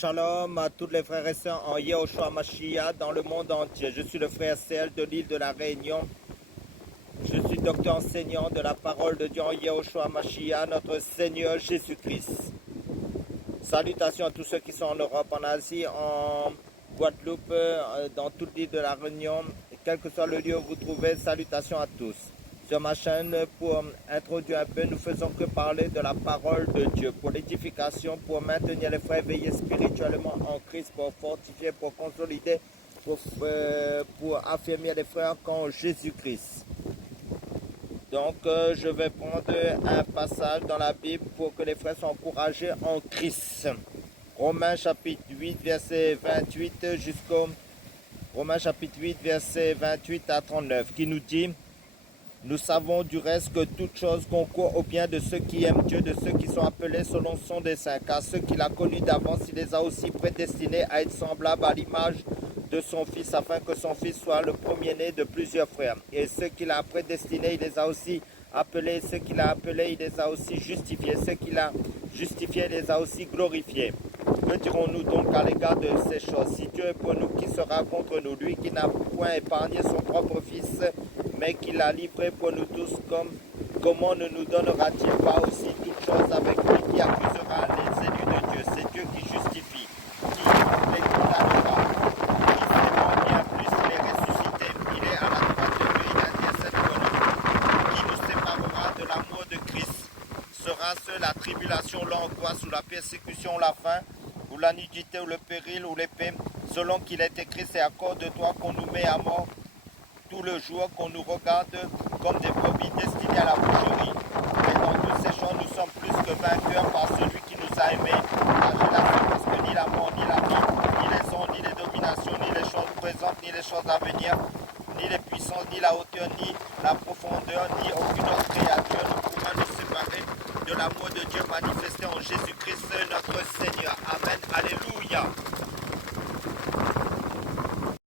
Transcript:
Shalom à tous les frères et sœurs en Yehoshua Mashiach dans le monde entier. Je suis le frère Serge de l'île de la Réunion. Je suis docteur enseignant de la parole de Dieu en Yehoshua Mashiach, notre Seigneur Jésus-Christ. Salutations à tous ceux qui sont en Europe, en Asie, en Guadeloupe, dans toute l'île de la Réunion. Quel que soit le lieu où vous trouvez, salutations à tous. Sur ma chaîne, pour introduire un peu, nous faisons que parler de la parole de Dieu pour l'édification, pour maintenir les frères éveillés spirituellement en Christ, pour fortifier, pour consolider, pour affirmer les frères qu'en Jésus-Christ. Donc, je vais prendre un passage dans la Bible pour que les frères soient encouragés en Christ. Romains chapitre 8, verset 28 jusqu'au Romains chapitre 8, verset 28 à 39, qui nous dit: nous savons du reste que toute chose concourt au bien de ceux qui aiment Dieu, de ceux qui sont appelés selon son dessein. Car ceux qu'il a connus d'avance, il les a aussi prédestinés à être semblables à l'image de son Fils, afin que son Fils soit le premier-né de plusieurs frères. Et ceux qu'il a prédestinés, il les a aussi appelés. Ceux qu'il a appelés, il les a aussi justifiés. Ceux qu'il a justifiés, il les a aussi glorifiés. Que dirons-nous donc à l'égard de ces choses? Si Dieu est pour nous, qui sera contre nous? Lui qui n'a point épargné son propre Fils, mais qui l'a livré pour nous tous, comment ne nous donnera-t-il pas aussi toutes choses avec lui? Qui accusera les élus de Dieu? C'est Dieu qui justifie, qui les condamnera, qui s'aimant bien plus les ressuscité, il est à la droite de Dieu, il intercède pour nous. Qui nous séparera de l'amour de Christ? Sera-ce la tribulation, l'angoisse, ou la persécution, ou la faim, ou la nudité, ou le péril, ou l'épée? Selon qu'il est écrit, c'est à cause de toi qu'on nous met à mort tout le jour, qu'on nous regarde comme des brebis destinées à la boucherie. Et dans toutes ces choses, nous sommes plus que vainqueurs par celui qui nous a aimés. Car j'ai la certitude que ni la mort, ni la vie, ni les ondes, ni les dominations, ni les choses présentes, ni les choses à venir, ni les puissances, ni la hauteur, ni la profondeur, ni aucune autre créature ne pourra nous séparer de l'amour de Dieu manifesté en Jésus-Christ